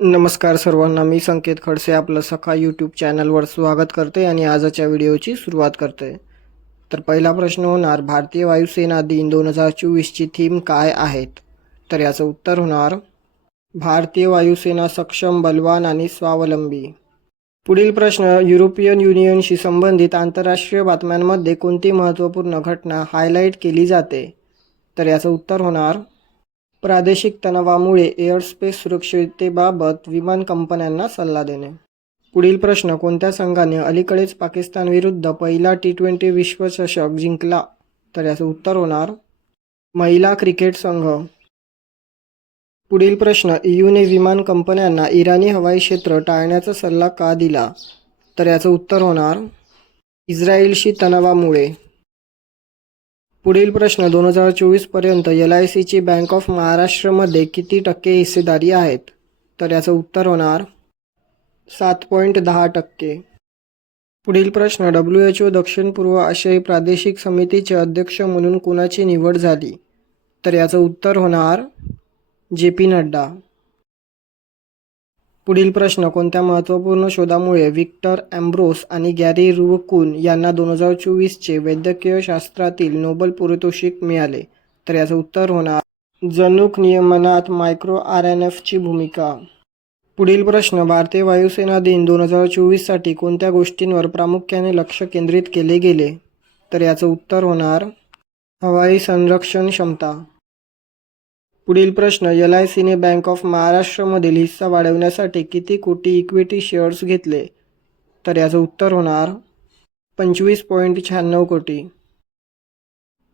नमस्कार सर्वांना, मी संकेत खडसे आपलं सखा यूट्यूब चॅनलवर स्वागत करते आणि आजच्या व्हिडिओची सुरुवात करते. तर पहिला प्रश्न होणार, भारतीय वायुसेना दिन 2024ची थीम काय आहेत? तर याचं उत्तर होणार भारतीय वायुसेना सक्षम, बलवान आणि स्वावलंबी. पुढील प्रश्न, युरोपियन युनियनशी संबंधित आंतरराष्ट्रीय बातम्यांमध्ये कोणती महत्त्वपूर्ण घटना हायलाईट केली जाते? तर याचं उत्तर होणार प्रादेशिक तणावामुळे एअरस्पेस सुरक्षिततेबाबत विमान कंपन्यांना सल्ला देणे. पुढील प्रश्न, कोणत्या संघाने अलीकडेच पाकिस्तानविरुद्ध पहिला T20 विश्वचषक जिंकला? तर याचं उत्तर होणार महिला क्रिकेट संघ. पुढील प्रश्न, EUने विमान कंपन्यांना इराणी हवाई क्षेत्र टाळण्याचा सल्ला का दिला? तर याचं उत्तर होणार इस्रायलशी तणावामुळे. पुढील प्रश्न, 2024 पर्यंत LICची बँक ऑफ महाराष्ट्रमध्ये किती टक्के हिस्सेदारी आहेत? तर याचं उत्तर होणार 7.10%. पुढील प्रश्न, WHO दक्षिण पूर्व आशियाई प्रादेशिक समितीचे अध्यक्ष म्हणून कोणाची निवड झाली? तर याचं उत्तर होणार JP नड्डा. पुढील प्रश्न, कोणत्या महत्त्वपूर्ण शोधामुळे विक्टर ॲम्ब्रोस आणि गॅरी रुवकून यांना 2024चे वैद्यकीय शास्त्रातील नोबेल पारितोषिक मिळाले? तर याचं उत्तर होणार जनुक नियमनात मायक्रो RNFची भूमिका. पुढील प्रश्न, भारतीय वायुसेना दिन 2024साठी कोणत्या गोष्टींवर प्रामुख्याने लक्ष केंद्रित केले गेले? तर याचं उत्तर होणार हवाई संरक्षण क्षमता. पुढील प्रश्न, LICने बँक ऑफ महाराष्ट्रमधील हिस्सा वाढवण्यासाठी किती कोटी इक्विटी शेअर्स घेतले? तर याचं उत्तर होणार 25.96 कोटी.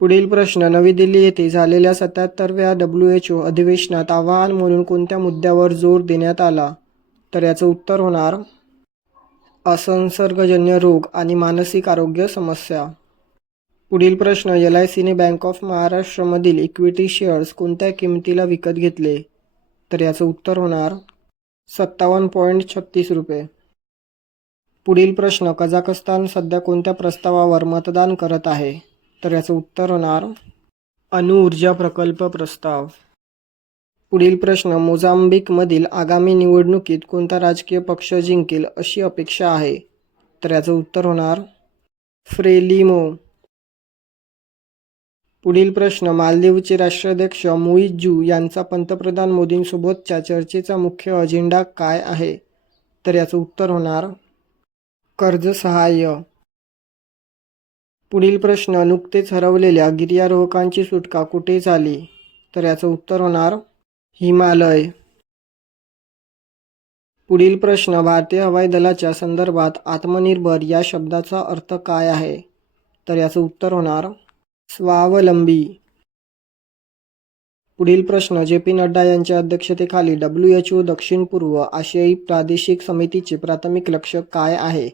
पुढील प्रश्न, नवी दिल्ली येथे झालेल्या 77व्या WHO अधिवेशनात आवाहन म्हणून कोणत्या मुद्द्यावर जोर देण्यात आला? तर याचं उत्तर होणार असंसर्गजन्य रोग आणि मानसिक आरोग्य समस्या. पुढील प्रश्न, LICने बँक ऑफ महाराष्ट्रमधील इक्विटी शेअर्स कोणत्या किमतीला विकत घेतले? तर याचं उत्तर होणार 57.36 रुपये. पुढील प्रश्न, कझाकस्तान सध्या कोणत्या प्रस्तावावर मतदान करत आहे? तर याचं उत्तर होणार अणुऊर्जा प्रकल्प प्रस्ताव. पुढील प्रश्न, मोझांबिकमधील आगामी निवडणुकीत कोणता राजकीय पक्ष जिंकेल अशी अपेक्षा आहे? तर याचं उत्तर होणार फ्रेलिमो. पुढील प्रश्न, मालदीवचे राष्ट्राध्यक्ष मुइज्जू यांचा पंतप्रधान मोदींसोबतच्या चर्चेचा मुख्य अजेंडा काय आहे? तर याचं उत्तर होणार कर्ज सहाय्य. पुढील प्रश्न, नुकतेच हरवलेल्या गिर्यारोहकांची सुटका कुठे झाली? तर याचं उत्तर होणार हिमालय. पुढील प्रश्न, भारतीय हवाई दलाच्या संदर्भात आत्मनिर्भर या शब्दाचा अर्थ काय आहे? तर याचं उत्तर होणार स्वावलंबी. पुढील प्रश्न, JP नड्डा यांच्या अध्यक्षतेखाली WHO दक्षिण पूर्व आशियाई प्रादेशिक समितीचे प्राथमिक लक्ष काय आहे?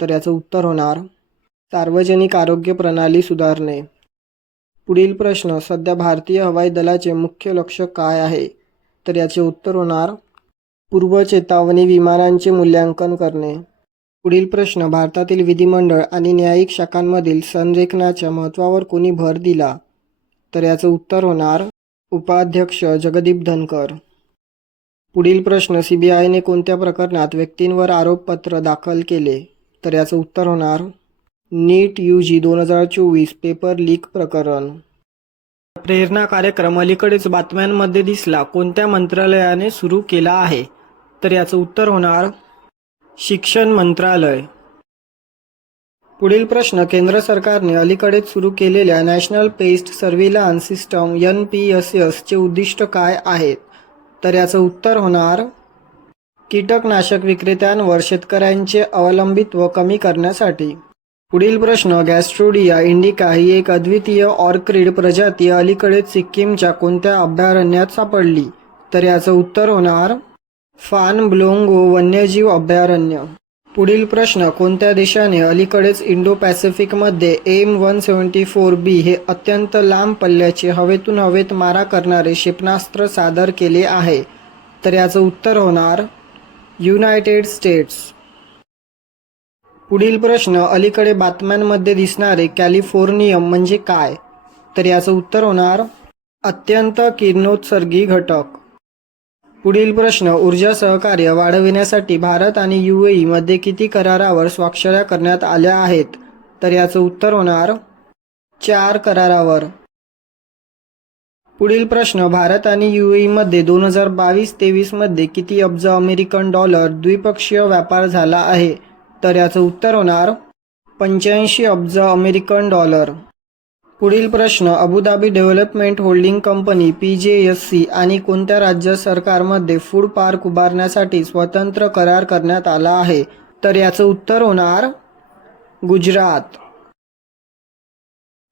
तर याचं उत्तर होणार सार्वजनिक आरोग्य प्रणाली सुधारणे. पुढील प्रश्न, सध्या भारतीय हवाई दलाचे मुख्य लक्ष काय आहे? तर याचे उत्तर होणार पूर्व चेतावणी विमानांचे मूल्यांकन करणे. पुढील प्रश्न, भारतातील विधिमंडळ आणि न्यायिक शाखांमधील संरेखनाच्या महत्त्वावर कोणी भर दिला? तर याचं उत्तर होणार उपाध्यक्ष जगदीप धनकर. पुढील प्रश्न, CBIने कोणत्या प्रकरणात व्यक्तींवर आरोपपत्र दाखल केले? तर याचं उत्तर होणार नीट UG 2024 पेपर लीक प्रकरण. प्रेरणा कार्यक्रम अलीकडेच बातम्यांमध्ये दिसला, कोणत्या मंत्रालयाने सुरू केला आहे? तर याचं उत्तर होणार शिक्षण मंत्रालय. पुढील प्रश्न, केंद्र सरकारने अलीकडेच सुरू केलेल्या national paste surveillance system NPSS चे उद्दिष्ट काय आहेत? तर याचं उत्तर होणार कीटकनाशक विक्रेत्यांवर शेतकऱ्यांचे अवलंबित्व कमी करण्यासाठी. पुढील प्रश्न, गॅस्ट्रोडिया इंडिका ही एक अद्वितीय ऑर्किड प्रजाती अलीकडेच सिक्कीमच्या कोणत्या अभयारण्यात सापडली? तर याचं उत्तर होणार फान ब्लोंगो वन्यजीव अभयारण्य. पुढील प्रश्न, कोणत्या देशाने अलीकडेच इंडो पॅसिफिकमध्ये M174B हे अत्यंत लांब पल्ल्याचे हवेतून हवेत मारा करणारे क्षेपणास्त्र सादर केले आहे? तर याचं उत्तर होणार युनायटेड स्टेट्स. पुढील प्रश्न, अलीकडे बातम्यांमध्ये दिसणारे कॅलिफोर्नियम म्हणजे काय? तर याचं उत्तर होणार अत्यंत किरणोत्सर्गी घटक. पुढील प्रश्न, ऊर्जा सहकार्य वाढविण्यासाठी भारत आणि UAE मध्ये किती करारावर स्वाक्षऱ्या करण्यात आल्या आहेत? तर याचं उत्तर होणार 4 करारावर. पुढील प्रश्न, भारत आणि UAE मध्ये 2022-23 मध्ये किती अब्ज अमेरिकन डॉलर द्विपक्षीय व्यापार झाला आहे? तर याचं उत्तर होणार 85 अब्ज अमेरिकन डॉलर. पुढील प्रश्न, Abu Dhabi development holding company PJSC आणि कोणत्या राज्य सरकारमध्ये फूड पार्क उभारण्यासाठी स्वतंत्र करार करण्यात आला आहे? तर याचं उत्तर होणार गुजरात.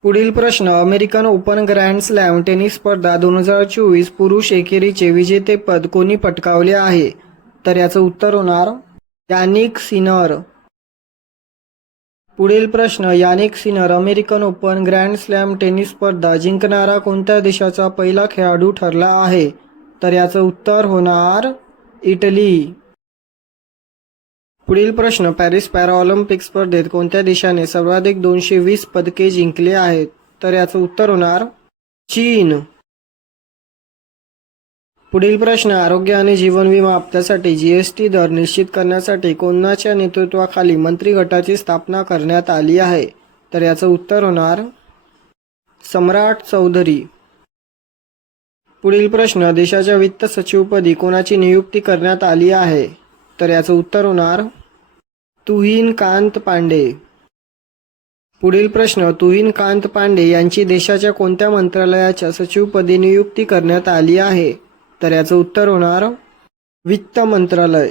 पुढील प्रश्न, American Open grand slam tennis स्पर्धा 2024 पुरुष एकेरीचे विजेतेपद कोणी पटकावले आहे? तर याचं उत्तर होणार यानिक सिनर. पुढील प्रश्न, Jannik Sinner American Open grand slam tennis स्पर्धा जिंकणारा कोणत्या देशाचा पहिला खेळाडू ठरला आहे? तर याचं उत्तर होणार इटली. पुढील प्रश्न, पॅरिस पॅराऑलिम्पिक स्पर्धेत कोणत्या देशाने सर्वाधिक 220 पदके जिंकले आहेत? तर याचं उत्तर होणार चीन. पुढील प्रश्न, आरोग्य आणि जीवन विमा हप्त्यासाठी GST दर निश्चित करण्यासाठी कोणाच्या नेतृत्वाखाली मंत्री गटाची स्थापना करण्यात आली आहे? तर याचं उत्तर होणार सम्राट चौधरी. पुढील प्रश्न, देशाच्या वित्त सचिवपदी कोणाची नियुक्ती करण्यात आली आहे? तर याचं उत्तर होणार तुहिन कांत पांडे. पुढील प्रश्न, तुहिन कांत पांडे यांची देशाच्या कोणत्या मंत्रालयाच्या सचिवपदी नियुक्ती करण्यात आली आहे? तर याचं उत्तर होणार वित्त मंत्रालय.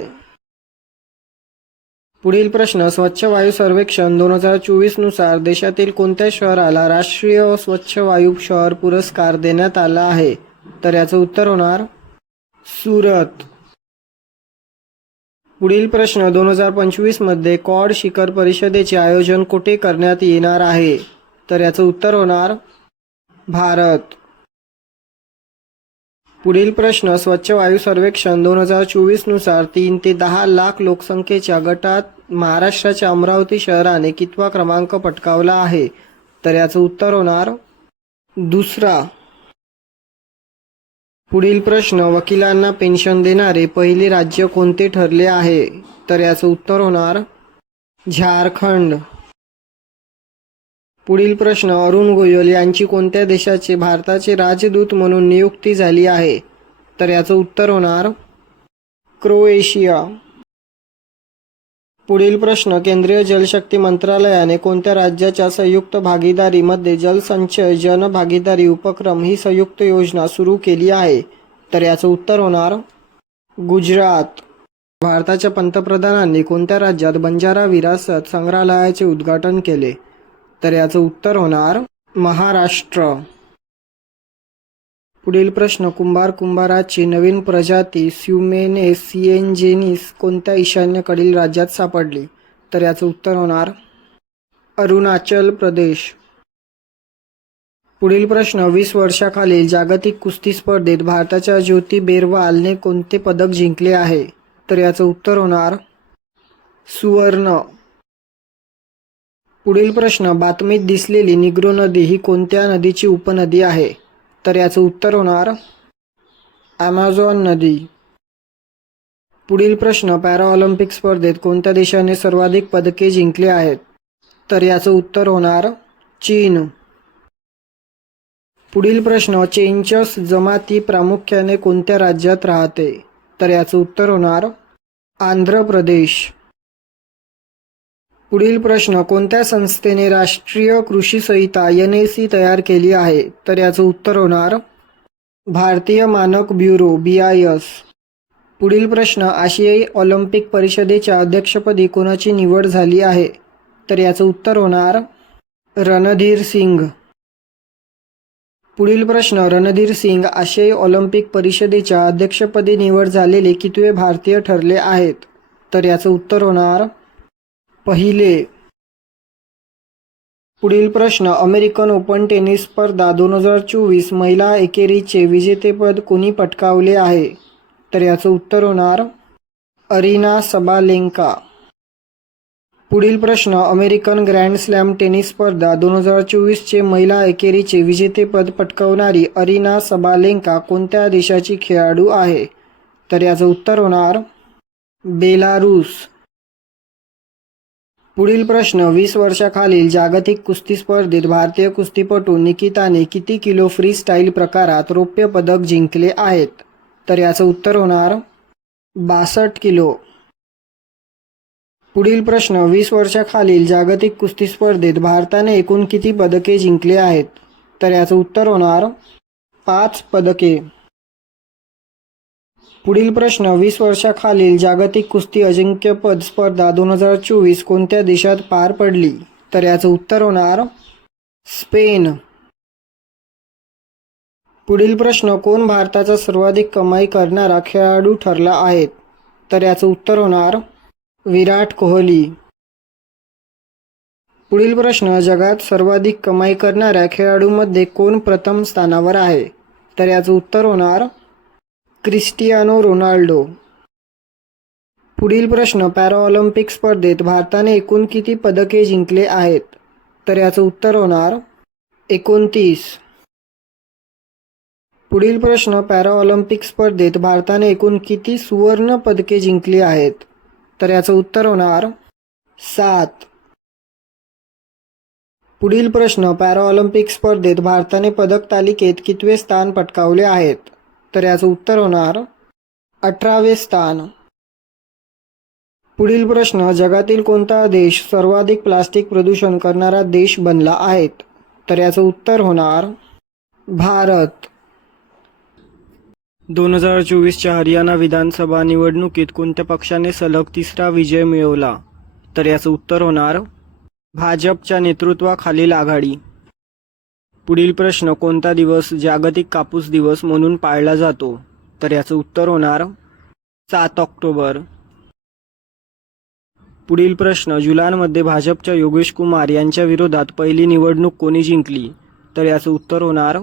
पुढील प्रश्न, स्वच्छ वायू सर्वेक्षण 2024 नुसार देशातील कोणत्या शहराला राष्ट्रीय स्वच्छ वायू शहर पुरस्कार देण्यात आला आहे? तर याचं उत्तर होणार सुरत. पुढील प्रश्न, 2025 मध्ये क्वाड शिखर परिषदेचे आयोजन कुठे करण्यात येणार आहे? तर याचं उत्तर होणार भारत. पुढील प्रश्न, स्वच्छ वायू सर्वेक्षण 2024 नुसार 3 ते 10 लाख लोकसंख्येच्या गटात महाराष्ट्राच्या अमरावती शहराने कितवा क्रमांक पटकावला आहे? तर याचं उत्तर होणार दुसरा. पुढील प्रश्न, वकिलांना पेन्शन देणारे पहिले राज्य कोणते ठरले आहे? तर याचं उत्तर होणार झारखंड. पुढील प्रश्न, अरुण गोयल यांची कोणत्या देशाचे भारताचे राजदूत म्हणून नियुक्ती झाली आहे? तर याचं उत्तर होणार क्रोएशिया. पुढील प्रश्न, केंद्रीय जलशक्ती मंत्रालयाने कोणत्या राज्याच्या संयुक्त भागीदारीमध्ये जलसंचय जनभागीदारी उपक्रम ही संयुक्त योजना सुरू केली आहे? तर याचं उत्तर होणार गुजरात. भारताच्या पंतप्रधानांनी कोणत्या राज्यात बंजारा विरासत संग्रहालयाचे उद्घाटन केले? तर याचं उत्तर होणार महाराष्ट्र. पुढील प्रश्न, कुंभाराची नवीन प्रजाती स्युमेनेस सिएंजेनिस कोणत्या ईशान्येकडील राज्यात सापडली? तर याचं उत्तर होणार अरुणाचल प्रदेश. पुढील प्रश्न, 20 वर्षाखालील जागतिक कुस्ती स्पर्धेत भारताच्या ज्योती बेरवालने कोणते पदक जिंकले आहे? तर याचं उत्तर होणार सुवर्ण. पुढील प्रश्न, बातमीत दिसलेली निग्रो नदी ही कोणत्या नदीची उपनदी आहे? तर याचं उत्तर होणार ॲमेझॉन नदी. पुढील प्रश्न, पॅराऑलिम्पिक स्पर्धेत कोणत्या देशाने सर्वाधिक पदके जिंकले आहेत? तर याचं उत्तर होणार चीन. पुढील प्रश्न, चेंचस जमाती प्रामुख्याने कोणत्या राज्यात राहते? तर याचं उत्तर होणार आंध्र प्रदेश. पुढील प्रश्न, कोणत्या संस्थेने राष्ट्रीय कृषी संहिता NAC तयार केली आहे? तर याचं उत्तर होणार भारतीय मानक ब्युरो BIS. पुढील प्रश्न, आशियाई ऑलिम्पिक परिषदेच्या अध्यक्षपदी कोणाची निवड झाली आहे? तर याचं उत्तर होणार रणधीर सिंग. पुढील प्रश्न, रणधीर सिंग आशियाई ऑलिम्पिक परिषदेच्या अध्यक्षपदी निवड झालेले कितवे भारतीय ठरले आहेत? तर याचं उत्तर होणार पहिले. पुढील प्रश्न, अमेरिकन ओपन टेनिस स्पर्धा 2024 महिला एकेरीचे विजेतेपद कोणी पटकावले आहे? तर याचं उत्तर होणार अरीना सबालेंका. पुढील प्रश्न, अमेरिकन ग्रँड स्लॅम टेनिस स्पर्धा 2024चे महिला एकेरीचे विजेतेपद पटकावणारी अरीना सबालेंका कोणत्या देशाची खेळाडू आहे? तर याचं उत्तर होणार बेलारूस. पुढील प्रश्न, 20 वर्षाखालील जागतिक कुस्ती स्पर्धेत भारतीय कुस्तीपटू निकिताने किती किलो फ्री स्टाईल प्रकारात रौप्य पदक जिंकले आहेत? तर याचं उत्तर होणार 62 किलो. पुढील प्रश्न, 20 वर्षाखालील जागतिक कुस्ती स्पर्धेत भारताने एकूण किती पदके जिंकली आहेत? तर याचं उत्तर होणार 5 पदके. पुढील प्रश्न, 20 वर्षाखालील जागतिक कुस्ती अजिंक्यपद स्पर्धा 2024 कोणत्या देशात पार पडली? तर याचं उत्तर होणार स्पेन. पुढील प्रश्न, कोण भारताचा सर्वाधिक कमाई करणारा खेळाडू ठरला आहे? तर याचं उत्तर होणार विराट कोहली. पुढील प्रश्न, जगात सर्वाधिक कमाई करणाऱ्या खेळाडूंमध्ये कोण प्रथम स्थानावर आहे? तर याचं उत्तर होणार क्रिस्टियानो रोनाल्डो. पुढील प्रश्न, पॅराऑलिम्पिक स्पर्धेत भारताने एकूण किती पदके जिंकले आहेत? तर याचं उत्तर होणार 29. पुढील प्रश्न, पॅराऑलिम्पिक स्पर्धेत भारताने एकूण किती सुवर्ण पदके जिंकली आहेत? तर याचं उत्तर होणार 7. पुढील प्रश्न, पॅराऑलिम्पिक स्पर्धेत भारताने पदक तालिकेत कितवे स्थान पटकावले आहेत? तर याचं उत्तर होणार 18वे स्थान. पुढील प्रश्न, जगातील कोणता देश सर्वाधिक प्लास्टिक प्रदूषण करणारा देश बनला आहे? तर याचं उत्तर होणार भारत. 2024च्या हरियाणा विधानसभा निवडणुकीत कोणत्या पक्षाने सलग 3रा विजय मिळवला? तर याचं उत्तर होणार भाजपच्या नेतृत्वाखालील आघाडी. पुढील प्रश्न, कोणता दिवस जागतिक कापूस दिवस म्हणून पाळला जातो? तर याचं उत्तर होणार 7 ऑक्टोबर. पुढील प्रश्न, जुलानमध्ये भाजपच्या योगेश कुमार यांच्या विरोधात पहिली निवडणूक कोणी जिंकली? तर याचं उत्तर होणार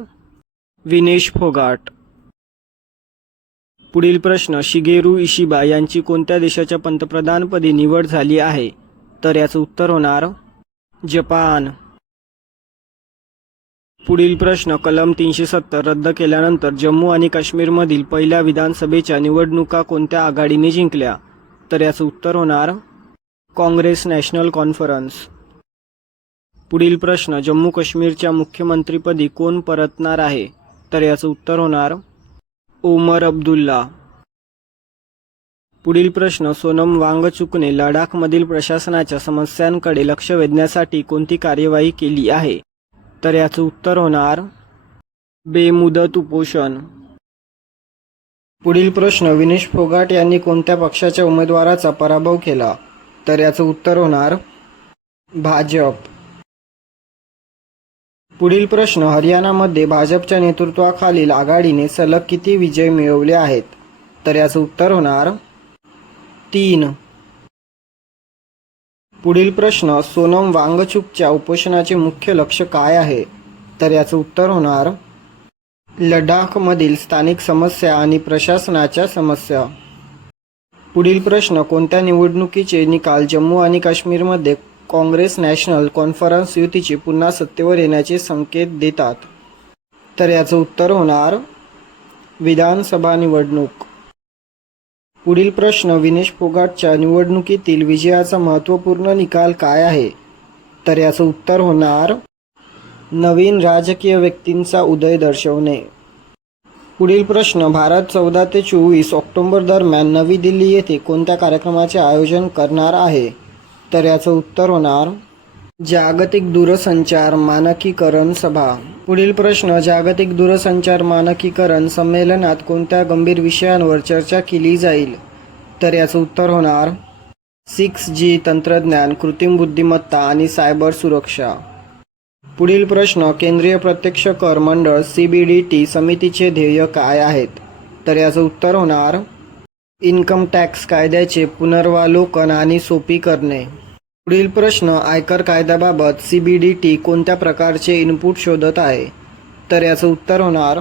विनेश फोगाट. पुढील प्रश्न, शिगेरू इशिबा यांची कोणत्या देशाच्या पंतप्रधानपदी निवड झाली आहे? तर याचं उत्तर होणार जपान. पुढील प्रश्न, कलम 370 रद्द केल्यानंतर जम्मू आणि काश्मीरमधील पहिल्या विधानसभेच्या निवडणुका कोणत्या आघाडीने जिंकल्या? तर याचं उत्तर होणार काँग्रेस नॅशनल कॉन्फरन्स. पुढील प्रश्न, जम्मू काश्मीरच्या मुख्यमंत्रीपदी कोण परतणार आहे? तर याचं उत्तर होणार ओमर अब्दुल्ला. पुढील प्रश्न, सोनम वांगचुकने लडाखमधील प्रशासनाच्या समस्यांकडे लक्ष वेधण्यासाठी कोणती कार्यवाही केली आहे? तर याचं उत्तर होणार बेमुदत उपोषण. पुढील प्रश्न, विनेश फोगाट यांनी कोणत्या पक्षाच्या उमेदवाराचा पराभव केला? तर याचं उत्तर होणार भाजप. पुढील प्रश्न, हरियाणामध्ये भाजपच्या नेतृत्वाखालील आघाडीने सलग किती विजय मिळवले आहेत? तर याचं उत्तर होणार 3. पुढील प्रश्न, सोनम वांगचुकच्या उपोषणाचे मुख्य लक्ष्य काय आहे? तर याचं उत्तर होणार लडाखमधील स्थानिक समस्या आणि प्रशासनाच्या समस्या. पुढील प्रश्न, कोणत्या निवडणुकीचे निकाल जम्मू आणि काश्मीरमध्ये काँग्रेस नॅशनल कॉन्फरन्स युतीचे पुन्हा सत्तेवर येण्याचे संकेत देतात? तर याचं उत्तर होणार विधानसभा निवडणूक. पुढील प्रश्न, विनेश फोगाटच्या निवडणुकीतील विजयाचा महत्त्वपूर्ण निकाल काय आहे? तर याचं उत्तर होणार नवीन राजकीय व्यक्तींचा उदय दर्शवणे. पुढील प्रश्न, भारत 14 ते 24 ऑक्टोबर दरम्यान नवी दिल्ली येथे कोणत्या कार्यक्रमाचे आयोजन करणार आहे? तर याचं उत्तर होणार जागतिक दूरसंचार मानकीकरण सभा. पुढील प्रश्न, जागतिक दूरसंचार मानकीकरण संमेलनात कोणत्या गंभीर विषयांवर चर्चा केली जाईल? तर याचं उत्तर होणार 6G तंत्रज्ञान, कृत्रिम बुद्धिमत्ता आणि सायबर सुरक्षा. पुढील प्रश्न, केंद्रीय प्रत्यक्ष कर मंडळ CBDT समितीचे ध्येय काय आहेत? तर याचं उत्तर होणार इन्कम टॅक्स कायद्याचे पुनर्वालोकन आणि सोपी करणे. पुढील प्रश्न, आयकर कायद्याबाबत CBDT कोणत्या प्रकारचे इनपुट शोधत आहे? तर याचं उत्तर होणार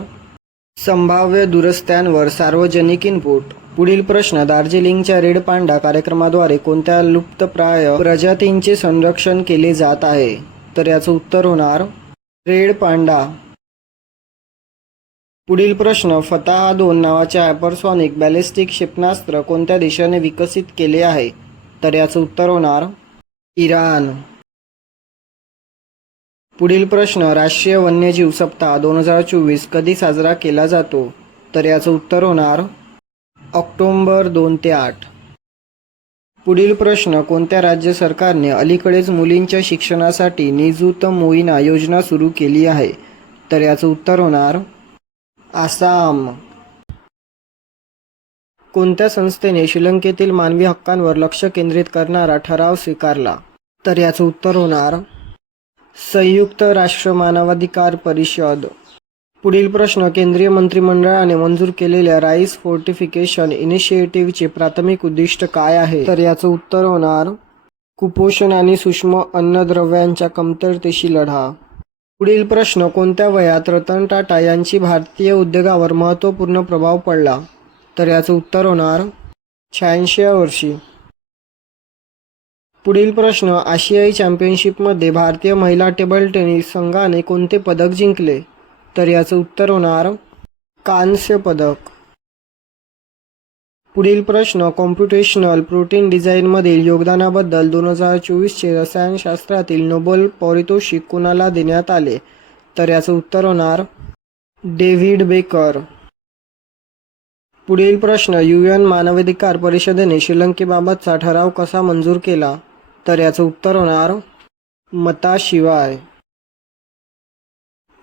संभाव्य दुरुस्त्यांवर सार्वजनिक इनपुट. पुढील प्रश्न, दार्जिलिंगच्या रेड पांडा कार्यक्रमाद्वारे कोणत्या लुप्तप्राय प्रजातींचे संरक्षण केले जात आहे? तर याचं उत्तर होणार रेड पांडा. पुढील प्रश्न, फताह-2 नावाचे हायपरसॉनिक बॅलिस्टिक क्षेपणास्त्र कोणत्या देशाने विकसित केले आहे? तर याचं उत्तर होणार इराण. पुढील प्रश्न, राष्ट्रीय वन्यजीव सप्ताह 2024 कधी साजरा केला जातो? तर याचं उत्तर होणार ऑक्टोबर 2 ते 8. पुढील प्रश्न, कोणत्या राज्य सरकारने अलीकडेच मुलींच्या शिक्षणासाठी निजुत मोइना योजना सुरू केली आहे? तर याचं उत्तर होणार आसाम. कोणत्या संस्थेने श्रीलंकेतील मानवी हक्कांवर लक्ष केंद्रित करणारा ठराव स्वीकारला? तर याचं उत्तर होणार संयुक्त राष्ट्र मानवाधिकार परिषद. पुढील प्रश्न, केंद्रीय मंत्रिमंडळाने मंजूर केलेल्या राईस फोर्टिफिकेशन इनिशिएटिव्हचे प्राथमिक उद्दिष्ट काय आहे? तर याचं उत्तर होणार कुपोषण आणि सूक्ष्म अन्नद्रव्यांच्या कमतरतेशी लढा. पुढील प्रश्न, कोणत्या वयात रतन टाटा यांची भारतीय उद्योगावर महत्त्वपूर्ण प्रभाव पडला? तर याचं उत्तर होणार 86व्या वर्षी. पुढील प्रश्न, आशियाई चॅम्पियनशिपमध्ये भारतीय महिला टेबल टेनिस संघाने कोणते पदक जिंकले? तर याचं उत्तर होणार कांस्य पदक. पुढील प्रश्न, कॉम्प्युटेशनल प्रोटीन डिझाईनमधील योगदानाबद्दल 2024चे रसायनशास्त्रातील नोबेल पारितोषिक कोणाला देण्यात आले? तर याचं उत्तर होणार डेव्हिड बेकर. पुढील प्रश्न, UN मानवाधिकार परिषदेने श्रीलंकेबाबतचा ठराव कसा मंजूर केला? तर याचं उत्तर होणार मताशिवाय.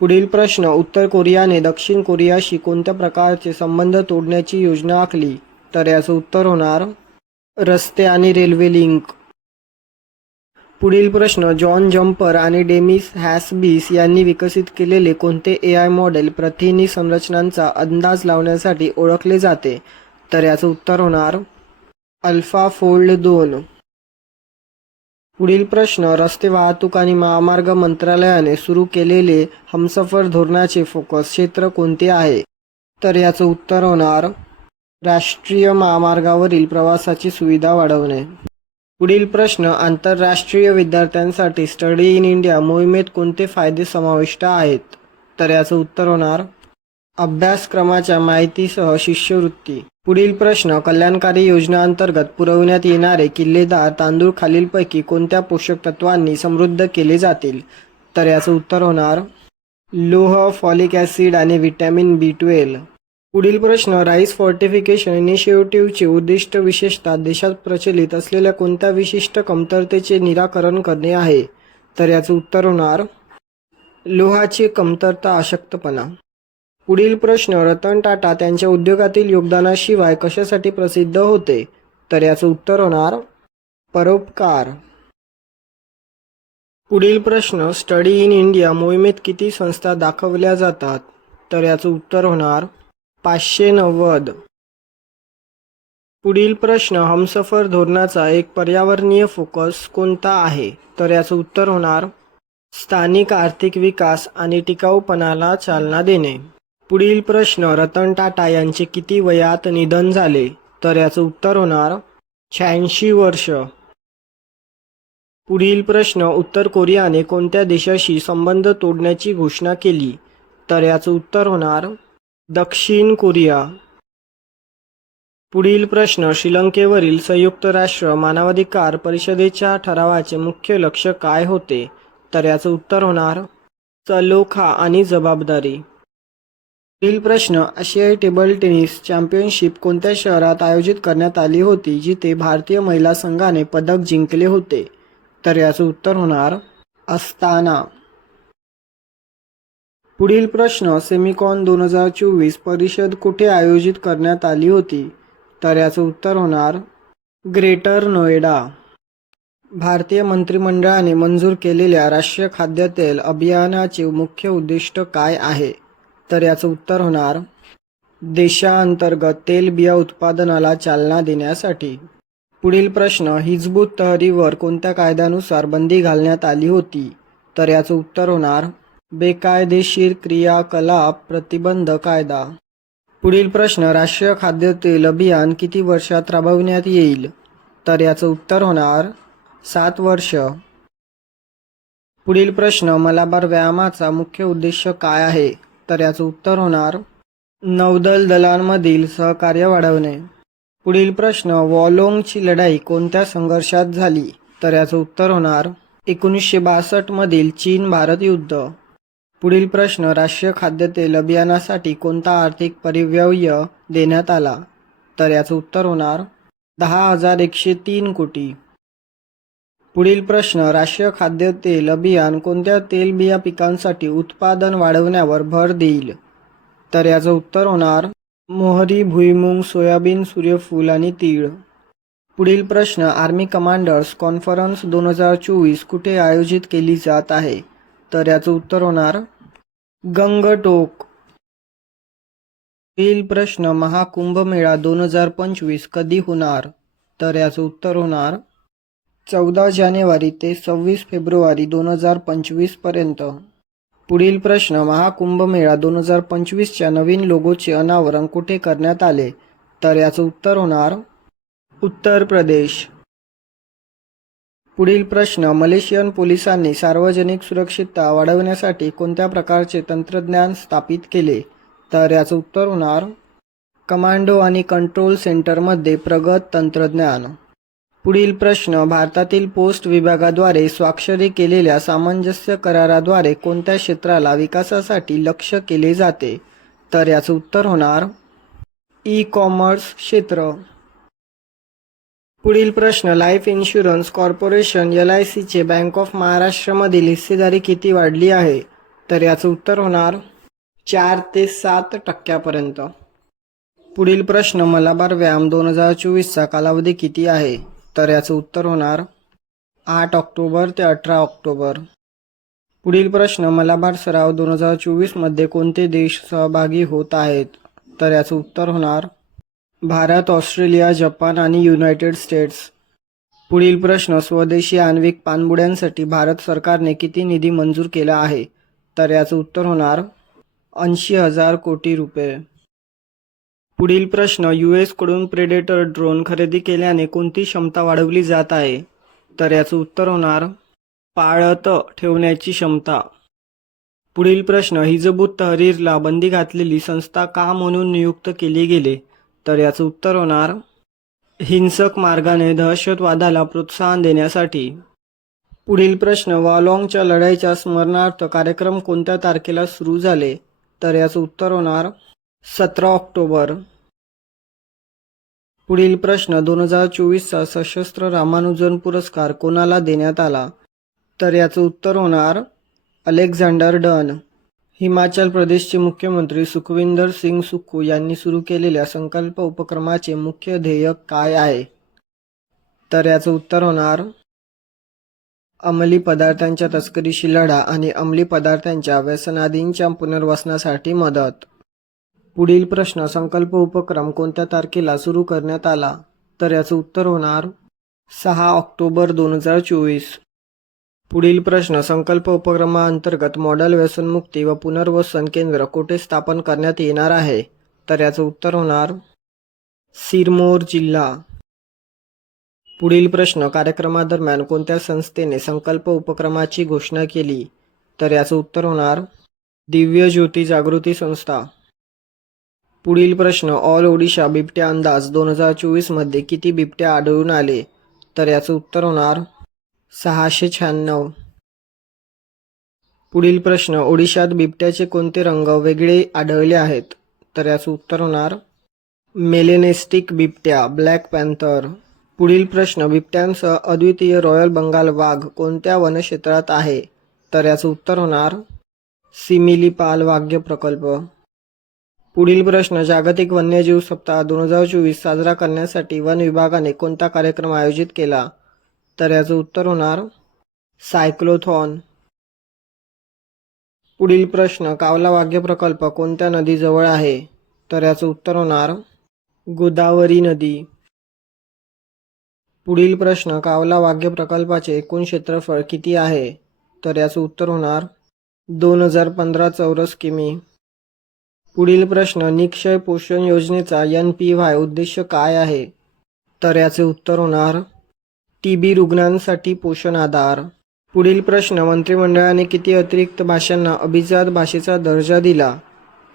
पुढील प्रश्न, उत्तर कोरियाने दक्षिण कोरियाशी कोणत्या प्रकारचे संबंध तोडण्याची योजना आखली? तर याचं उत्तर होणार रस्ते आणि रेल्वे लिंक. पुढील प्रश्न, जॉन जम्पर आणि डेमिस हॅसबीस यांनी विकसित केलेले कोणते AI मॉडेल प्रथिनी संरचनांचा अंदाज लावण्यासाठी ओळखले जाते? तर याचं उत्तर होणार अल्फाफोल्ड 2. पुढील प्रश्न, रस्ते वाहतूक आणि महामार्ग मंत्रालयाने सुरू केलेले हमसफर धोरणाचे फोकस क्षेत्र कोणते आहे? तर याचं उत्तर होणार राष्ट्रीय महामार्गावरील प्रवासाची सुविधा वाढवणे. पुढील प्रश्न, आंतरराष्ट्रीय विद्यार्थ्यांसाठी स्टडी इन इंडिया मोहिमेत कोणते फायदे समाविष्ट आहेत? तर याचं उत्तर होणार अभ्यासक्रमाच्या माहितीसह शिष्यवृत्ती. पुढील प्रश्न, कल्याणकारी योजनांतर्गत पुरवण्यात येणारे किल्लेदार तांदूळ खालीलपैकी कोणत्या पोषक तत्वांनी समृद्ध केले जातील? तर याचं उत्तर होणार लोह, फॉलिक ॲसिड आणि व्हिटॅमिन B12. पुढील प्रश्न, राईस फोर्टिफिकेशन इनिशिएटिव्हचे उद्दिष्ट विशेषतः देशात प्रचलित असलेल्या कोणत्या विशिष्ट कमतरतेचे निराकरण करणे आहे? तर याचं उत्तर होणार लोहाची कमतरता, अशक्तपणा. पुढील प्रश्न, रतन टाटा त्यांच्या उद्योगातील योगदानाशिवाय कशासाठी प्रसिद्ध होते? तर याचं उत्तर होणार परोपकार. पुढील प्रश्न, स्टडी इन इंडिया मोहिमेत किती संस्था दाखवल्या जातात? तर याचं उत्तर होणार 590. पुढील प्रश्न, हमसफर धोरणाचा एक पर्यावरणीय फोकस कोणता आहे? तर याचं उत्तर होणार स्थानिक आर्थिक विकास आणि टिकाऊपणाला चालना देणे. पुढील प्रश्न, रतन टाटा यांचे किती वयात निधन झाले? तर याचं उत्तर होणार 86 वर्ष. पुढील प्रश्न, उत्तर कोरियाने कोणत्या देशाशी संबंध तोडण्याची घोषणा केली? तर याचं उत्तर होणार दक्षिण कोरिया. पुढील प्रश्न, श्रीलंकेवरील संयुक्त राष्ट्र मानवाधिकार परिषदेच्या ठरावाचे मुख्य लक्ष्य काय होते? तर याचं उत्तर होणार सलोखा आणि जबाबदारी. पुढील प्रश्न, आशियाई टेबल टेनिस चॅम्पियनशिप कोणत्या शहरात आयोजित करण्यात आली होती जिथे भारतीय महिला संघाने पदक जिंकले होते? तर याचं उत्तर होणार अस्ताना. पुढील प्रश्न, सेमिकॉन 2024 परिषद कुठे आयोजित करण्यात आली होती? तर याचं उत्तर होणार ग्रेटर नोएडा. भारतीय मंत्रिमंडळाने मंजूर केलेल्या राष्ट्रीय खाद्यतेल अभियानाचे मुख्य उद्दिष्ट काय आहे? तर याचं उत्तर होणार देशांतर्गत तेलबिया उत्पादनाला चालना देण्यासाठी. पुढील प्रश्न, हिजबुत तहरीरवर कोणत्या कायद्यानुसार बंदी घालण्यात आली होती? तर याचं उत्तर होणार बेकायदेशीर क्रियाकलाप प्रतिबंध कायदा. पुढील प्रश्न, राष्ट्रीय खाद्यतेल अभियान किती वर्षात राबविण्यात येईल? तर याचं उत्तर होणार 7 वर्ष. पुढील प्रश्न, मलाबार व्यायामाचा मुख्य उद्देश काय आहे? तर याचं उत्तर होणार नौदल दलांमधील सहकार्य वाढवणे. पुढील प्रश्न, वॉलोंगची लढाई कोणत्या संघर्षात झाली? तर याचं उत्तर होणार 1962 मधील चीन भारत युद्ध. पुढील प्रश्न, राष्ट्रीय खाद्यतेल अभियानासाठी कोणता आर्थिक परिव्यय देण्यात आला? तर याचं उत्तर होणार 10,103 कोटी. पुढील प्रश्न, राष्ट्रीय खाद्यतेल अभियान कोणत्या तेलबिया पिकांसाठी उत्पादन वाढवण्यावर भर देईल? तर याचं उत्तर होणार मोहरी, भुईमूग, सोयाबीन, सूर्यफूल आणि तीळ. पुढील प्रश्न, आर्मी कमांडर्स कॉन्फरन्स 2024 कुठे आयोजित केली जात आहे? तर याचं उत्तर होणार गंगटोक. पुढील प्रश्न, महाकुंभमेळा 2025 कधी होणार? तर याचं उत्तर होणार 14 जानेवारी ते 26 फेब्रुवारी 2025 पर्यंत. पुढील प्रश्न, महाकुंभमेळा 2025च्या नवीन लोगोचे अनावरण कुठे करण्यात आले? तर याचं उत्तर होणार उत्तर प्रदेश. पुढील प्रश्न, मलेशियन पोलिसांनी सार्वजनिक सुरक्षितता वाढवण्यासाठी कोणत्या प्रकारचे तंत्रज्ञान स्थापित केले? तर याचं उत्तर होणार कमांडो आणि कंट्रोल सेंटरमध्ये प्रगत तंत्रज्ञान. पुढील प्रश्न, भारतातील पोस्ट विभागाद्वारे स्वाक्षरी केलेल्या सामंजस्य कराराद्वारे कोणत्या क्षेत्राला विकासासाठी लक्ष्य केले जाते? तर याचं उत्तर होणार ई कॉमर्स क्षेत्र. पुढील प्रश्न, लाईफ इन्शुरन्स कॉर्पोरेशन LICचे बँक ऑफ महाराष्ट्रमधील हिस्सेदारी किती वाढली आहे? तर याचं उत्तर होणार 4 ते 7% पुढील प्रश्न, मलाबार व्यायाम 2024चा कालावधी किती आहे? तर याचं उत्तर होणार 8 ऑक्टोबर ते 18 ऑक्टोबर. पुढील प्रश्न, मलाबार सराव 2024 मध्ये कोणते देश सहभागी होत आहेत? तर याचं उत्तर होणार भारत, ऑस्ट्रेलिया, जपान आणि युनायटेड स्टेट्स. पुढील प्रश्न, स्वदेशी आण्विक पाणबुड्यांसाठी भारत सरकारने किती निधी मंजूर केला आहे? तर याचं उत्तर होणार 80,000 कोटी रुपये. पुढील प्रश्न, US कडून प्रेडेटर ड्रोन खरेदी केल्याने कोणती क्षमता वाढवली जात आहे? तर याचं उत्तर होणार पाळत ठेवण्याची क्षमता. पुढील प्रश्न, हिजबुत तहरीरला बंदी घातलेली संस्था का म्हणून नियुक्त केली गेली? तर याचं उत्तर होणार हिंसक मार्गाने दहशतवादाला प्रोत्साहन देण्यासाठी. पुढील प्रश्न, वॉलोंगच्या लढाईच्या स्मरणार्थ कार्यक्रम कोणत्या तारखेला सुरू झाले? तर याचं उत्तर होणार 17 ऑक्टोबर. पुढील प्रश्न, 2024चा सशस्त्र रामानुजन पुरस्कार कोणाला देण्यात आला? तर याचं उत्तर होणार अलेक्झांडर डन. हिमाचल प्रदेशचे मुख्यमंत्री सुखविंदर सिंग सुक्खू यांनी सुरू केलेल्या संकल्प उपक्रमाचे मुख्य ध्येय काय आहे? तर याचं उत्तर होणार अंमली पदार्थांच्या तस्करीशी लढा आणि अंमली पदार्थांच्या व्यसनाधींच्या पुनर्वसनासाठी मदत. पुढील प्रश्न, संकल्प उपक्रम कोणत्या तारखेला सुरू करण्यात आला? तर याचं उत्तर होणार 6 ऑक्टोबर 2024. पुढील प्रश्न, संकल्प उपक्रमाअंतर्गत मॉडेल व्यसनमुक्ती व पुनर्वसन केंद्र कुठे स्थापन करण्यात येणार आहे? तर याचं उत्तर होणार सिरमौर जिल्हा. पुढील प्रश्न, कार्यक्रमादरम्यान कोणत्या संस्थेने संकल्प उपक्रमाची घोषणा केली? तर याचं उत्तर होणार दिव्य ज्योती जागृती संस्था. पुढील प्रश्न, ऑल ओडिशा बिबट्या अंदाज 2024 मध्ये किती बिबट्या आढळून आले? तर याचं उत्तर होणार 696. पुढील प्रश्न, ओडिशात बिबट्याचे कोणते रंग वेगळे आढळले आहेत? तर याचं उत्तर होणार मेलेनेस्टिक बिबट्या, ब्लॅक पॅन्थर. पुढील प्रश्न, बिबट्यांसह अद्वितीय रॉयल बंगाल वाघ कोणत्या वनक्षेत्रात आहे? तर याचं उत्तर होणार सिमिलीपाल वाघ्य प्रकल्प. पुढील प्रश्न, जागतिक वन्यजीव सप्ताह 2024 साजरा करण्यासाठी वन विभागाने कोणता कार्यक्रम आयोजित केला? तर याचं उत्तर होणार सायक्लोथॉन. पुढील प्रश्न, कावला वाघ्य प्रकल्प कोणत्या नदीजवळ आहे? तर याचं उत्तर होणार गोदावरी नदी. पुढील प्रश्न, कावला वाघ्य प्रकल्पाचे एकूण क्षेत्रफळ किती आहे? तर याचं उत्तर होणार 2015 चौरस किमी. पुढील प्रश्न, निक्षय पोषण योजनेचा NPY उद्देश काय आहे? तर याचे उत्तर होणार TB रुग्णांसाठी पोषण आधार. पुढील प्रश्न, मंत्रिमंडळाने किती अतिरिक्त भाषांना अभिजात भाषेचा दर्जा दिला?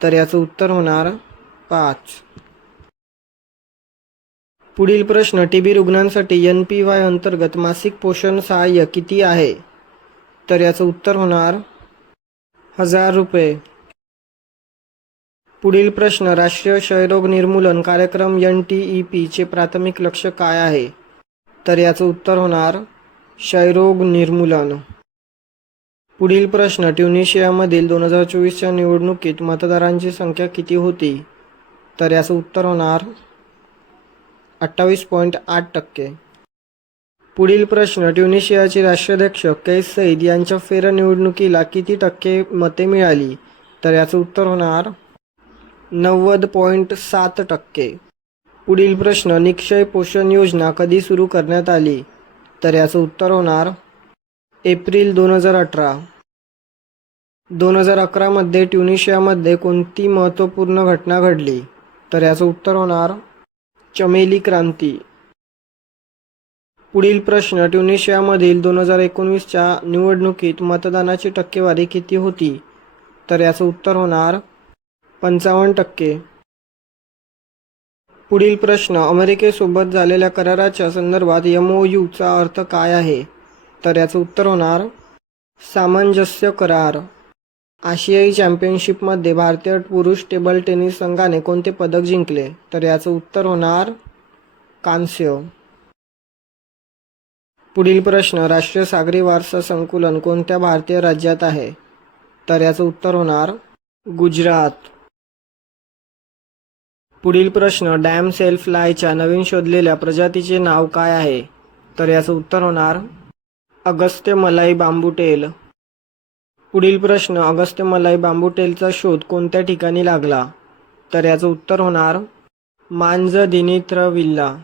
तर याचं उत्तर होणार 5. पुढील प्रश्न, टीबी रुग्णांसाठी NPY अंतर्गत मासिक पोषण सहाय्य किती आहे? तर याचं उत्तर होणार 1000 रुपये. पुढील प्रश्न, राष्ट्रीय क्षयरोग निर्मूलन कार्यक्रम NTEP चे प्राथमिक लक्ष्य काय आहे? तर याचं उत्तर होणार क्षयरोग निर्मूलन. पुढील प्रश्न, ट्युनिशियामधील 2024च्या निवडणुकीत मतदारांची संख्या किती होती? तर याचं उत्तर होणार 28.8%. पुढील प्रश्न, ट्युनिशियाचे राष्ट्राध्यक्ष कैस सईद यांच्या फेरनिवडणुकीला किती टक्के मते मिळाली? तर याचं उत्तर होणार 90.7%. पुढील प्रश्न, निक्षय पोषण योजना कधी सुरू करण्यात आली? तर याचं उत्तर होणार एप्रिल 2018. 2011 मध्ये ट्युनिशियामध्ये कोणती महत्त्वपूर्ण घटना घडली? तर याचं उत्तर होणार चमेली क्रांती. पुढील प्रश्न, ट्युनिशियामधील 2019च्या निवडणुकीत मतदानाची टक्केवारी किती होती? तर याचं उत्तर होणार 55%. पुढील प्रश्न, अमेरिकेसोबत झालेल्या कराराच्या संदर्भात MOU चा अर्थ काय आहे? तर याचं उत्तर होणार सामंजस्य करार. आशियाई चॅम्पियनशिपमध्ये भारतीय पुरुष टेबल टेनिस संघाने कोणते पदक जिंकले? तर याचं उत्तर होणार कांस्य. पुढील प्रश्न, राष्ट्रीय सागरी वारसा संकुलन कोणत्या भारतीय राज्यात आहे? तर याचं उत्तर होणार गुजरात. पुढील प्रश्न, डॅम सेल फ्लायच्या नवीन शोधलेल्या प्रजातीचे नाव काय आहे? तर याचं उत्तर होणार अगस्त्य मलाई बांबूटेल. पुढील प्रश्न, अगस्त्य मलाई बांबूटेलचा शोध कोणत्या ठिकाणी लागला? तर याचं उत्तर होणार मांजदिनित्रविल्ला.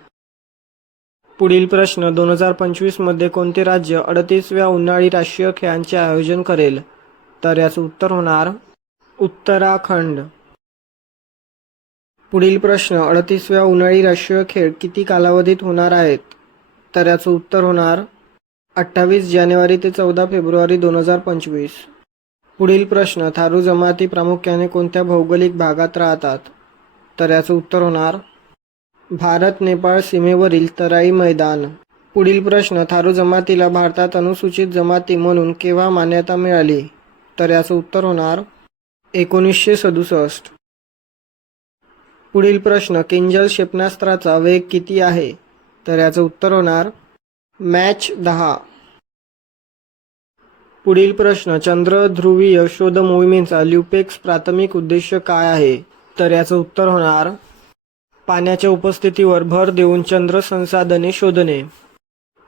पुढील प्रश्न, 2025 मध्ये कोणते राज्य 38व्या उन्हाळी राष्ट्रीय खेळांचे आयोजन करेल? तर याचं उत्तर होणार उत्तराखंड. पुढील प्रश्न, 38व्या उन्हाळी राष्ट्रीय खेळ किती कालावधीत होणार आहेत? तर याचं उत्तर होणार 28 जानेवारी ते 14 फेब्रुवारी 2025. पुढील प्रश्न, थारू जमाती प्रामुख्याने कोणत्या भौगोलिक भागात राहतात? तर याचं उत्तर होणार भारत नेपाळ सीमेवरील तराई मैदान. पुढील प्रश्न, थारू जमातीला भारतात अनुसूचित जमाती म्हणून केव्हा मान्यता मिळाली? तर याचं उत्तर होणार 1967. पुढील प्रश्न, किंजल क्षेपणास्त्राचा वेग किती आहे? तर याचं उत्तर होणार मॅच 10. पुढील प्रश्न, चंद्र ध्रुवीय शोध मोहिमेचा ल्युपेक्स प्राथमिक उद्देश काय आहे? तर याचं उत्तर होणार पाण्याच्या उपस्थितीवर भर देऊन चंद्र संसाधने शोधणे.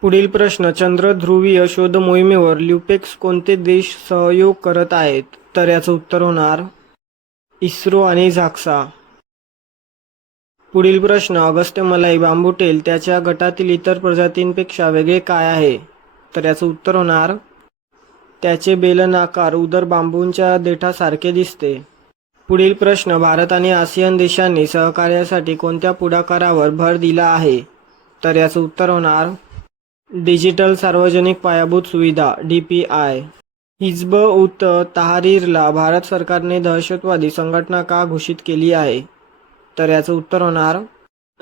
पुढील प्रश्न, चंद्र ध्रुवीय शोध मोहिमेवर ल्युपेक्स कोणते देश सहयोग करत आहेत? तर याचं उत्तर होणार इस्रो आणि झाक्सा. पुढील प्रश्न, अगस्त्य मलाई बांबूटेल त्याच्या गटातील इतर प्रजातींपेक्षा वेगळे काय आहे? तर याचं उत्तर होणार त्याचे बेलनाकार उदर बांबूंच्या देठासारखे दिसते. पुढील प्रश्न, भारत आणि आसियान देशांनी सहकार्यासाठी कोणत्या पुढाकारावर भर दिला आहे? तर याचं उत्तर होणार डिजिटल सार्वजनिक पायाभूत सुविधा DPI. हिजब उत तहारीरला भारत सरकारने दहशतवादी संघटना का घोषित केली आहे? तर याचं उत्तर होणार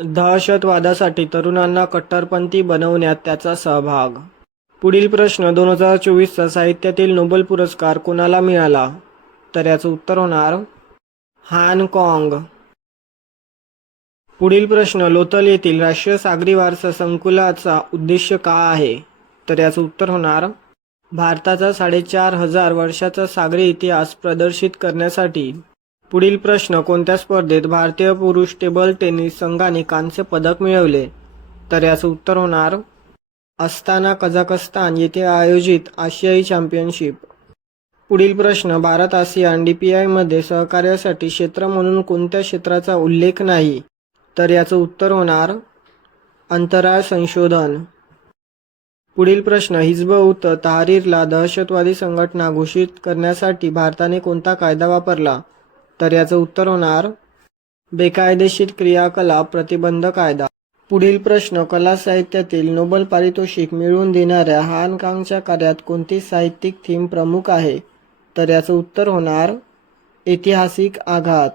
दहशतवादासाठी तरुणांना कट्टरपंथी बनवण्यात त्याचा सहभाग. पुढील प्रश्न, 2024चा साहित्यातील नोबेल पुरस्कार कोणाला मिळाला? तर याचं उत्तर होणार हाँगकाँग. पुढील प्रश्न, लोथल येथील राष्ट्रीय सागरी वारसा संकुलाचा उद्देश काय आहे? तर याचं उत्तर होणार भारताचा 4500 वर्षाचा सागरी इतिहास प्रदर्शित करण्यासाठी. पुढील प्रश्न, कोणत्या स्पर्धेत भारतीय पुरुष टेबल टेनिस संघाने कांस्य पदक मिळवले? तर याचं उत्तर होणार अस्ताना कझाकस्तान येथे आयोजित आशियाई चॅम्पियनशिप. पुढील प्रश्न, भारत आसियान DPI मध्ये सहकार्यासाठी क्षेत्र म्हणून कोणत्या क्षेत्राचा उल्लेख नाही? तर याचं उत्तर होणार अंतराळ संशोधन. पुढील प्रश्न, हिजब उत तहारीरला दहशतवादी संघटना घोषित करण्यासाठी भारताने कोणता कायदा वापरला? तर याचं उत्तर होणार बेकायदेशीर क्रियाकलाप प्रतिबंध कायदा. पुढील प्रश्न, कला साहित्यातील नोबेल पारितोषिक मिळवून देणाऱ्या हाँगकाँगच्या कार्यात कोणती साहित्यिक थीम प्रमुख आहे? तर याचं उत्तर होणार ऐतिहासिक आघात.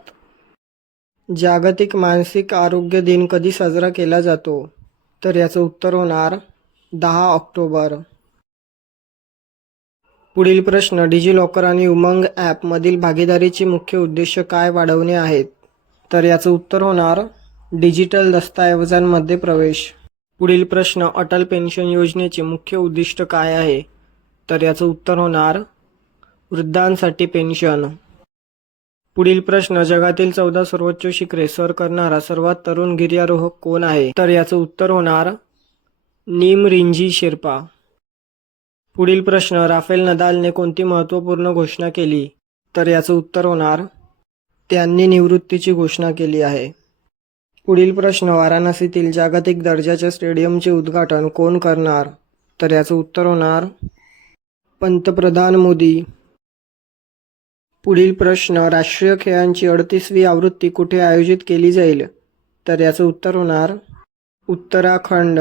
जागतिक मानसिक आरोग्य दिन कधी साजरा केला जातो? तर याचं उत्तर होणार 10 ऑक्टोबर. पुढील प्रश्न, डिजिलॉकर आणि उमंग ॲपमधील भागीदारीचे मुख्य उद्देश काय वाढवणे आहेत? तर याचं उत्तर होणार डिजिटल दस्तऐवजांमध्ये प्रवेश. पुढील प्रश्न, अटल पेन्शन योजनेचे मुख्य उद्दिष्ट काय आहे? तर याचं उत्तर होणार वृद्धांसाठी पेन्शन. पुढील प्रश्न, जगातील 14 सर्वोच्च शिखरे सर करणारा सर्वात तरुण गिर्यारोहक कोण आहे? तर याचं उत्तर होणार नीम रिंजी शेर्पा. पुढील प्रश्न, राफेल नदालने कोणती महत्त्वपूर्ण घोषणा केली? तर याचं उत्तर होणार त्यांनी निवृत्तीची घोषणा केली आहे. पुढील प्रश्न, वाराणसीतील जागतिक दर्जाच्या स्टेडियमचे उद्घाटन कोण करणार? तर याचं उत्तर होणार पंतप्रधान मोदी. पुढील प्रश्न, राष्ट्रीय खेळांची 38वी आवृत्ती कुठे आयोजित केली जाईल? तर याचं उत्तर होणार उत्तराखंड.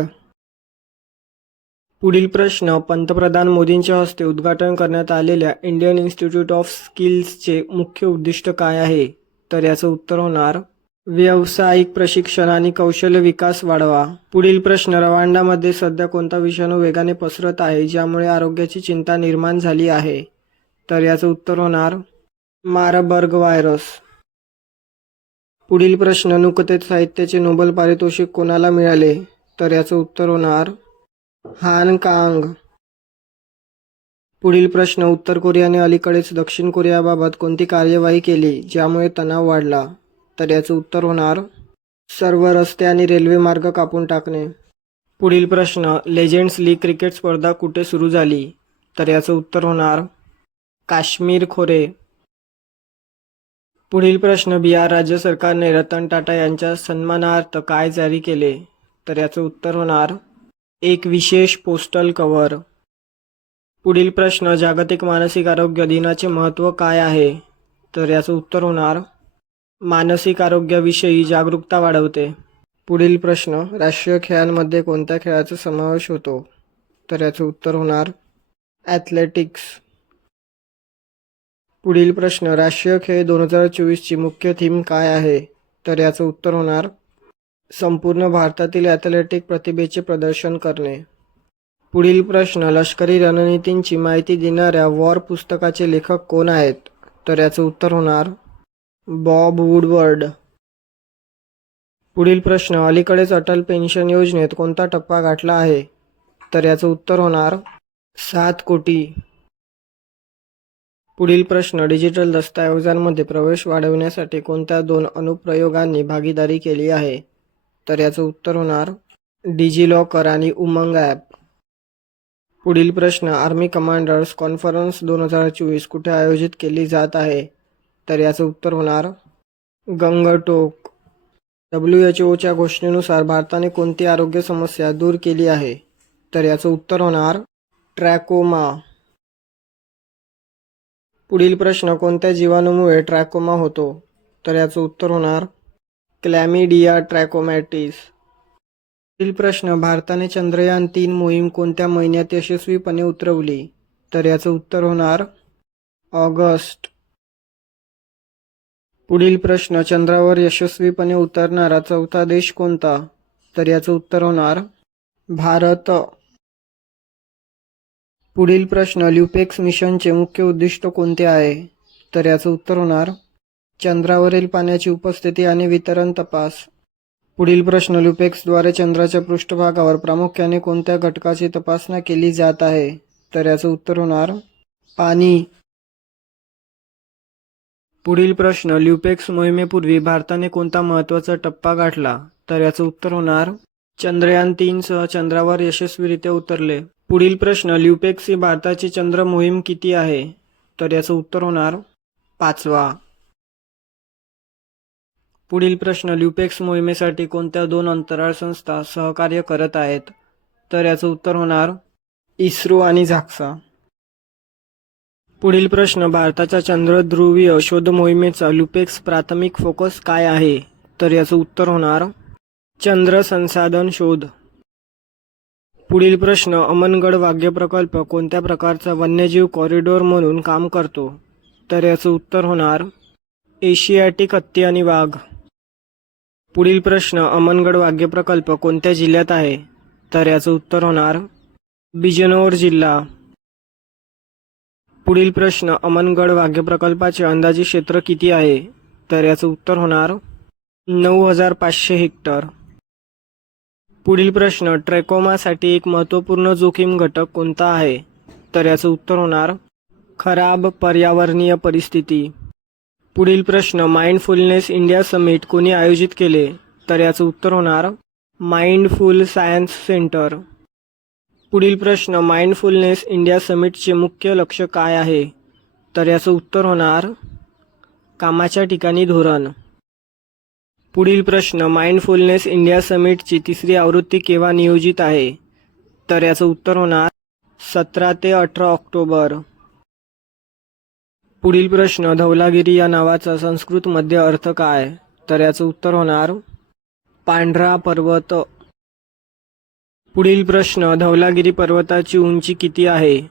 पुढील प्रश्न, पंतप्रधान मोदींच्या हस्ते उद्घाटन करण्यात आलेल्या इंडियन इन्स्टिट्यूट ऑफ स्किल्सचे मुख्य उद्दिष्ट काय आहे? तर याचं उत्तर होणार व्यावसायिक प्रशिक्षण आणि कौशल्य विकास वाढवा. पुढील प्रश्न, रवांडामध्ये सध्या कोणता विषाणू वेगाने पसरत आहे ज्यामुळे आरोग्याची चिंता निर्माण झाली आहे? तर याचं उत्तर होणार मारबर्ग व्हायरस. पुढील प्रश्न, नुकतेच साहित्याचे नोबेल पारितोषिक कोणाला मिळाले? तर याचं उत्तर होणार हान कांग. पुढील प्रश्न, उत्तर कोरियाने अलीकडेच दक्षिण कोरियाबाबत कोणती कार्यवाही केली ज्यामुळे तणाव वाढला? तर याचं उत्तर होणार सर्व रस्ते आणि रेल्वे मार्ग कापून टाकणे. पुढील प्रश्न, लेजेंड्स लीग क्रिकेट स्पर्धा कुठे सुरू झाली? तर याचं उत्तर होणार काश्मीर खोरे. पुढील प्रश्न, बिहार राज्य सरकारने रतन टाटा यांच्या सन्मानार्थ काय जारी केले? तर याचं उत्तर होणार एक विशेष पोस्टल कव्हर. पुढील प्रश्न, जागतिक मानसिक आरोग्य दिनाचे महत्त्व काय आहे? तर याचं उत्तर होणार मानसिक आरोग्याविषयी जागरूकता वाढवते. पुढील प्रश्न, राष्ट्रीय खेळांमध्ये कोणत्या खेळाचा समावेश होतो? तर याचं उत्तर होणार ॲथलेटिक्स. पुढील प्रश्न, राष्ट्रीय खेळ 2024ची मुख्य थीम काय आहे? तर याचं उत्तर होणार संपूर्ण भारतातील ॲथलेटिक प्रतिभेचे प्रदर्शन करणे. पुढील प्रश्न, लष्करी रणनीतींची माहिती देणाऱ्या वॉर पुस्तकाचे लेखक कोण आहेत? तर याचं उत्तर होणार बॉब वुडवर्ड. पुढील प्रश्न, अलीकडेच अटल पेन्शन योजनेत कोणता टप्पा गाठला आहे? तर याचं उत्तर होणार 7 कोटी. पुढील प्रश्न, डिजिटल दस्तऐवजांमध्ये प्रवेश वाढवण्यासाठी कोणत्या 2 अनुप्रयोगांनी भागीदारी केली आहे? तर याचं उत्तर होणार डिजिलॉकर आणि उमंग ॲप. पुढील प्रश्न, आर्मी कमांडर्स कॉन्फरन्स 2024 कुठे आयोजित केली जात आहे? तर याचं उत्तर होणार गंगटोक. WHO घोषणेनुसार भारताने कोणती आरोग्य समस्या दूर केली आहे? तर याचं उत्तर होणार ट्रॅकोमा. पुढील प्रश्न, कोणत्या जीवाणूमुळे ट्रॅकोमा होतो? तर याचं उत्तर होणार क्लॅमिडिया ट्रॅकोमॅटिस. पुढील प्रश्न, भारताने चंद्रयान-3 मोहीम कोणत्या महिन्यात यशस्वीपणे उतरवली? तर याचं उत्तर होणार ऑगस्ट. पुढील प्रश्न, चंद्रावर यशस्वीपणे उतरणारा 4था देश कोणता? तर याचं उत्तर होणार भारत. पुढील प्रश्न, ल्युपेक्स मिशनचे मुख्य उद्दिष्ट कोणते आहे? तर याचं उत्तर होणार चंद्रावरील पाण्याची उपस्थिती आणि वितरण तपास. पुढील प्रश्न, ल्युपेक्सद्वारे चंद्राच्या पृष्ठभागावर प्रामुख्याने कोणत्या घटकाची तपासणी केली जात आहे? तर याचं उत्तर होणार पाणी. पुढील प्रश्न, ल्युपेक्स मोहिमेपूर्वी भारताने कोणता महत्त्वाचा टप्पा गाठला? तर याचं उत्तर होणार चंद्रयान-3 सह चंद्रावर यशस्वीरित्या उतरले. पुढील प्रश्न, ल्युपेक्स ही भारताची चंद्र मोहीम किती आहे? तर याचं उत्तर होणार 5वा. पुढील प्रश्न, ल्युपेक्स मोहिमेसाठी कोणत्या 2 अंतराळ संस्था सहकार्य करत आहेत? तर याचं उत्तर होणार इस्रो आणि झाक्सा. पुढील प्रश्न, भारताच्या चंद्रध्रुवीय शोध मोहिमेचा ल्युपेक्स प्राथमिक फोकस काय आहे? तर याचं उत्तर होणार चंद्र संसाधन शोध. पुढील प्रश्न, अमनगड वाघ्य प्रकल्प कोणत्या प्रकारचा वन्यजीव कॉरिडॉर म्हणून काम करतो? तर याचं उत्तर होणार एशियाटिक हत्ती आणि वाघ. पुढील प्रश्न, अमनगड वाघ्य प्रकल्प कोणत्या जिल्ह्यात आहे? तर याचं उत्तर होणार बिजनौर जिल्हा. पुढील प्रश्न, अमनगड वाघ्य प्रकल्पाचे अंदाजे क्षेत्र किती आहे? तर याचं उत्तर होणार 9,500 हेक्टर. पुढील प्रश्न, ट्रॅकोमासाठी एक महत्त्वपूर्ण जोखीम घटक कोणता आहे? तर याचं उत्तर होणार खराब पर्यावरणीय परिस्थिती. पुढील प्रश्न, माइंडफुलनेस इंडिया समिट कोणी आयोजित केले? तर याचं उत्तर होणार माइंडफुल सायन्स सेंटर. पुढील प्रश्न, माइंडफुलनेस इंडिया समिटचे मुख्य लक्ष्य काय आहे? तर याचं उत्तर होणार कामाच्या ठिकाणी धोरण. पुढील प्रश्न, माइंडफुलनेस इंडिया समिटची तिसरी आवृत्ती केव्हा नियोजित आहे? तर याचं उत्तर होणार 17 ते 18 ऑक्टोबर. पुढील प्रश्न, धवलागिरी या नावाचा संस्कृतमध्ये अर्थ काय? तर याचं उत्तर होणार पांढरा पर्वत. पुढील प्रश्न, धवलागिरी पर्वताची उंची किती आहे?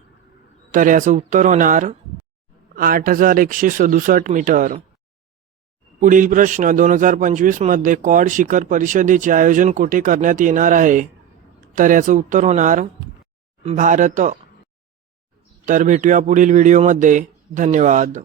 तर याचं उत्तर होणार 8,167 मीटर. पुढील प्रश्न, 2025 मध्ये क्वाड शिखर परिषदेचे आयोजन कुठे करण्यात येणार आहे? तर याचं उत्तर होणार भारत. तर भेटूया पुढील व्हिडिओमध्ये. धन्यवाद.